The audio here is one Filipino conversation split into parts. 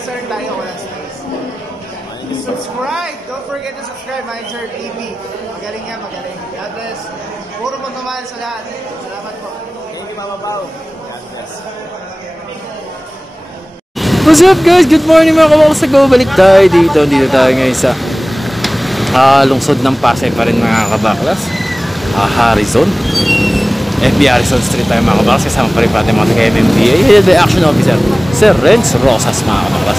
Sir tayo, walang space. Subscribe! Don't forget to subscribe, my Sir TV. Magaling yan, magaling. God bless. Puro magmamahal sa lahat. Salamat po. Thank you, Mama Pao. God bless. What's up guys? Good morning mga kabaklas. Balik tayo dito. Dito tayo ngayon sa lungsod ng Pasay pa rin mga kabaklas. Harrison. FB Harrison Street tayo mga kabaklas. Kasama pa rin pati mga taga-MMDA. The Action Officer Sir Renz Rosas mga kabaklas.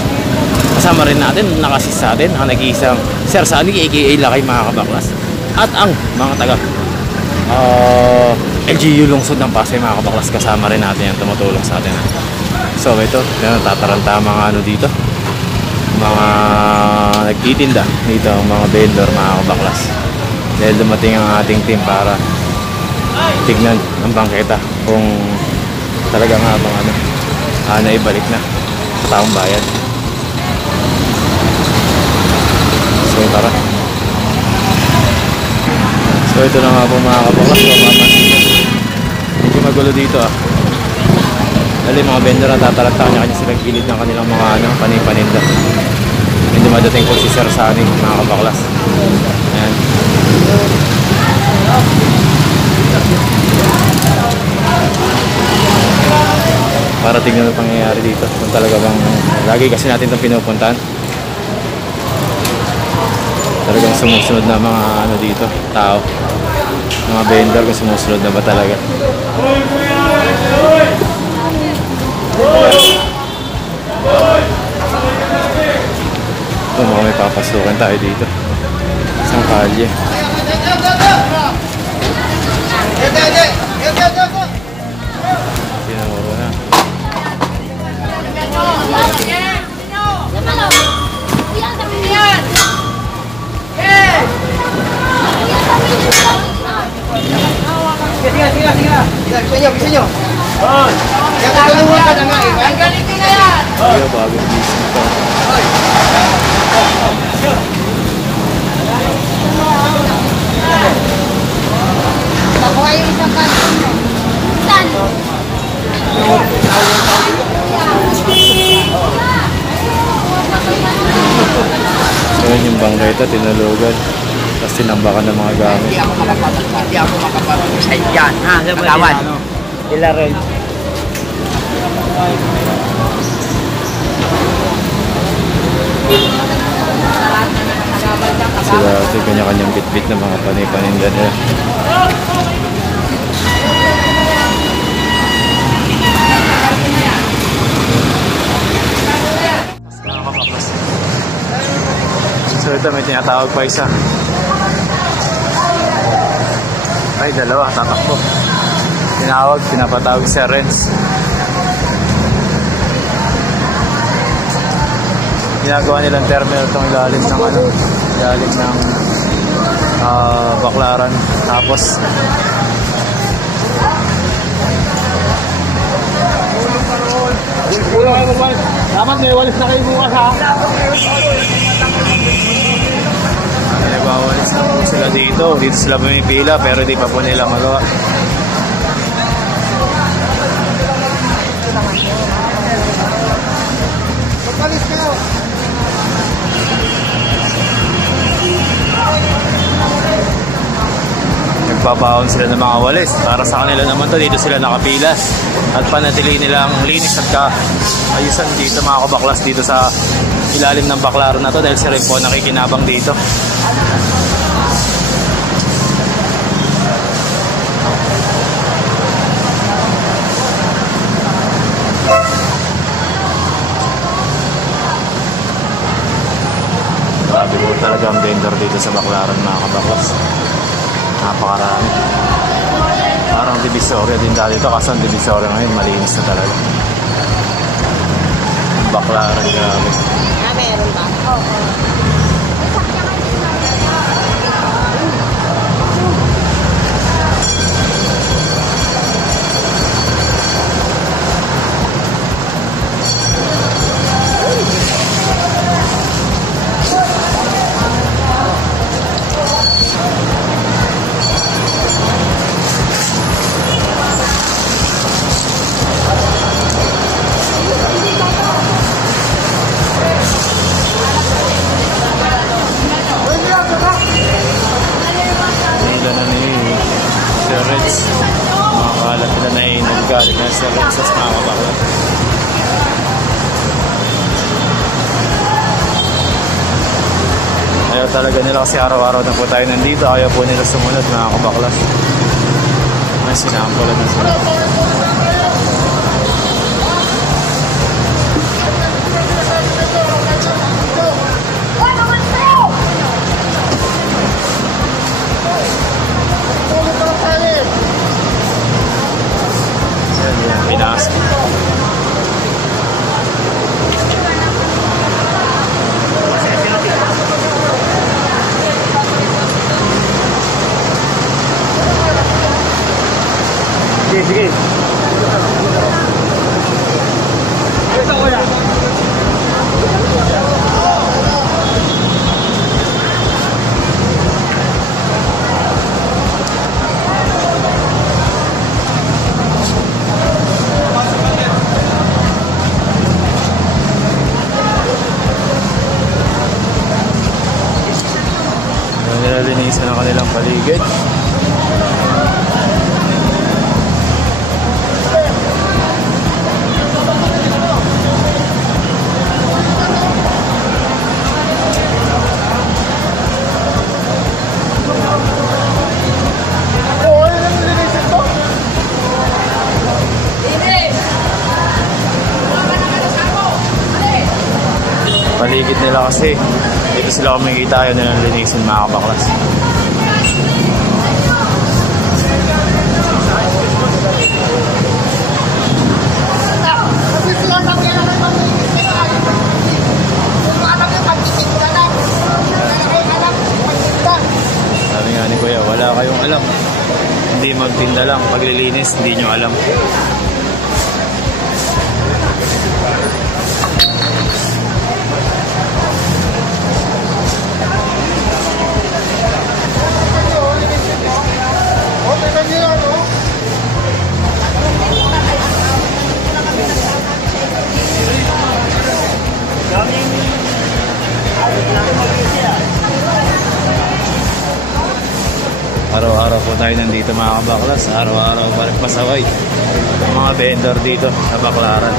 Kasama rin natin, nakasis sa atin ang nag-iisang Sir Sally aka Lakay mga kabaklas. At ang mga taga LGU lungsod ng Pasay mga kabaklas. Kasama rin natin yung tumutulong sa atin. So ito, tataranta mga ano dito, mga nagtitinda dito, mga vendor mga kabaklas. Dahil dumating ang ating team para tignan ang bangketa kung talaga nga bang naibalik na sa taong bayan. So tara. So ito na nga po mga kabaklas. So mapansin nyo, medyo magulo dito dali mga vendor na tataranta kanya sila gilid ng kanilang mga paninda. May dumadating po si Sir Sani mga kabaklas. Ayan. Para tingnan ang pangyayari dito kung talaga bang lagi kasi natin itong pinupuntahan. Talagang sumusunod na mga dito, tao, mga vendor kung sumusunod na ba talaga. Ito mga may papasukan tayo dito isang kalye. Sinamuro na. Sige. Bisa nyo. Yang kedua ka na nga eh. Ang galing na yan. Kaya bagong business pa. Nakuha yung isang kanto mo. Saan? So yun yung bangka ito, tinulugan. Tapos tinambakan ng mga gamit. Hindi ako makapagod sa yan. Kagawan. Ila rin. Sila ito kanya-kanyang bit-bit na mga paninda nila. So ito may tinatawag pa isa. Ay dalawa, tatakbo. Pinapatawag si Renz. Ginagawa nilang terminal itong ilalim ng ilalim ng Baklaran. Tapos dapat may walis na kayo bukas ha. nagwawalis na po sila dito. Dito sila pumipila pero di pa po nila magawa. Magpalis kayo. Nagbabaon sila ng mga walis. Para sa kanila naman to, dito sila nakapilas. At panatili nila ang linis at kaayusan dito mga kabaklas dito sa ilalim ng Baklaran na to dahil si rin po nakikinabang dito. Grabe po talaga ang vendor dito sa Baklaran mga kabaklas. Napakarami. Parang Divisoria din dati ito kasi ang Divisoria ngayon malinis na talaga. Ang Baklaran grabe. Meron ba? Oo. talaga nila kasi araw-araw na po tayo nandito. Ayaw po nila sumunod mga kabaklas. May sinampulan na sila. Yan, Pinas. Sige, sige. Ito ko yan. Nilalinisan ang kanilang paligid. Paligid nila kasi dito sila kumikita, yun nilang linisin mga kabaklas. Sabi nga ni Kuya, wala kayong alam. Hindi magtinda lang, paglilinis hindi nyo alam. Araw-araw po tayo nandito mga kabaklas. Araw-araw pa rin pasaway ang mga vendor dito sa Baclaran.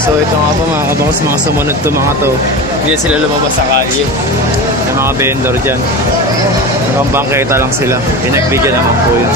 So ito nga po mga kabaklas, mga sumunod to mga to. Hindi sila lumabas sa kalye. Yung mga vendor dyan. Hanggang bangketa lang sila. Pinagbigyan naman po yun.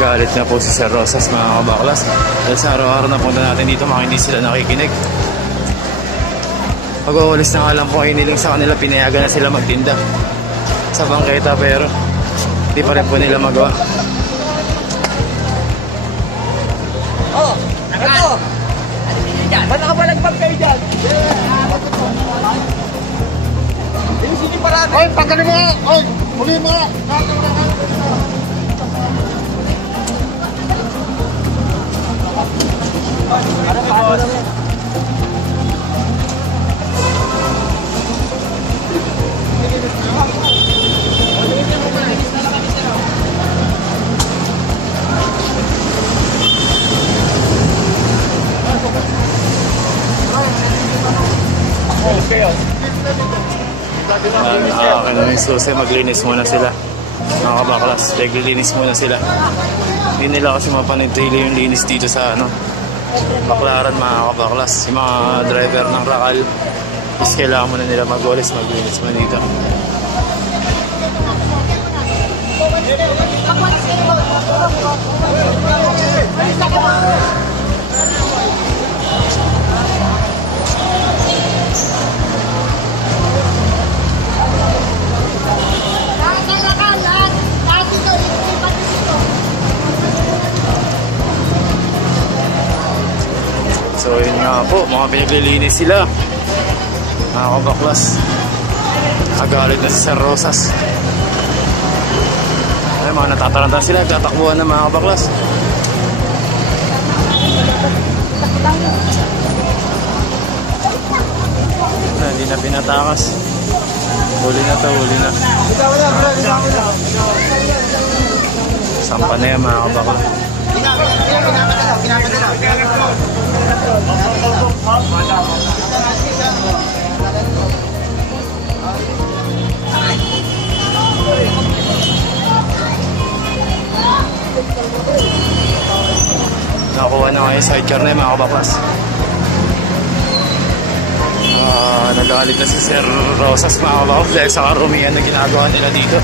Galit na po si Sir Rosas mga kabaklas. Dahil sa araw-araw na punta natin dito, mga hindi sila nakikinig. Pag-uwalis na nga lang po, hiniling sa kanila, pinayagan na sila magtinda sa bangketa, pero hindi pa rin po nila magawa. Oh, ito! Ba't nakabalagpag kayo dyan? Sige parati! Oy, pagkanin mo nga! Oy, huli mo nga! Ano pa, boss? Akin na yung susi, maglinis muna sila mga kabaklas. Naglilinis muna sila. Hindi nila kasi mapanitili yung linis dito sa Baclaran mga kabaklas. Yung mga driver ng Rakal, is kailangan muna nila mag-walis, maglinis muna dito. po, mga pinaglilinis sila. Mga kabaklas. Kagalit na si Sir Rosas. Ay, mga natataranta sila. Tatakbuhan na mga kabaklas. Hindi na pinatakas. Huli na to, huli na. Sampa na yan mga kabaklas. Nakuha na ngayon sa sidecar na mga kabaklas. Nagalit na si Sir Rosas mga kabaklas dahil sa karumihan na ginagawa nila dito.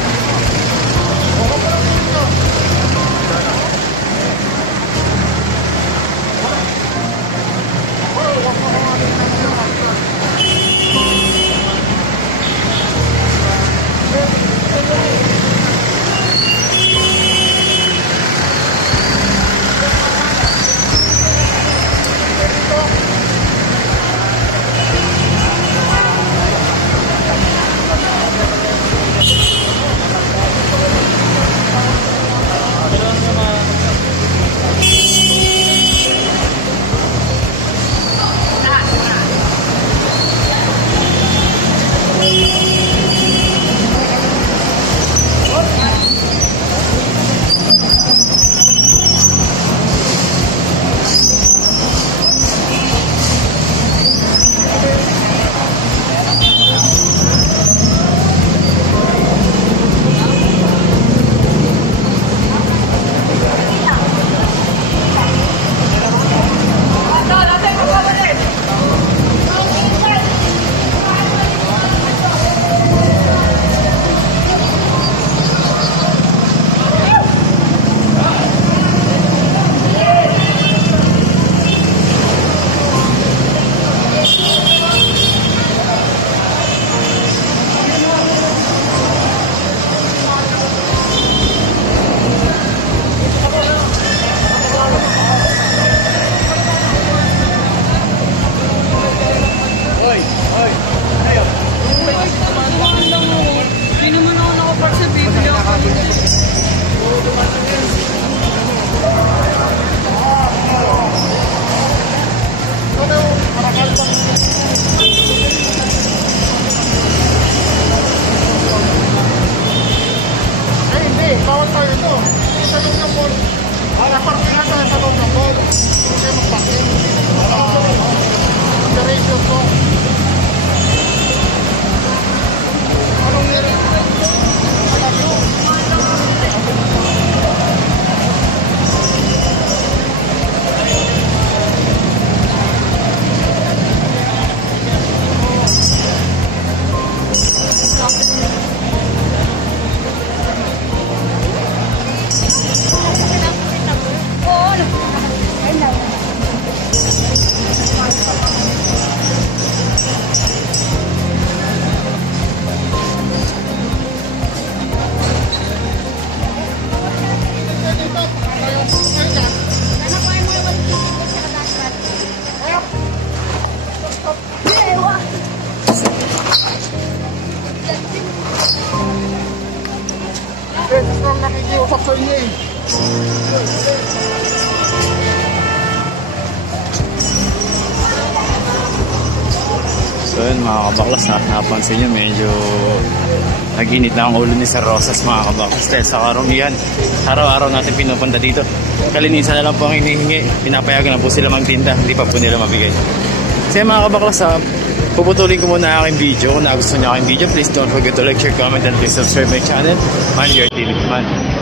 Nakikiusap sa inyo eh. So yun mga kabaklas, napansin nyo medyo nag-init na ang ulo ni Sir Rosas mga kabaklas dahil sa karumihan. Araw-araw natin pinupunta dito. Kalinisan na lang po ang hinihingi. Pinapayagan na po sila magtinda, hindi pa po nila mabigay. So yun mga kabaklas, puputulin ko muna aking video. Kung nagustuhan nyo aking video, please don't forget to like, share, comment, and please subscribe my channel. Man, your Tilip Man.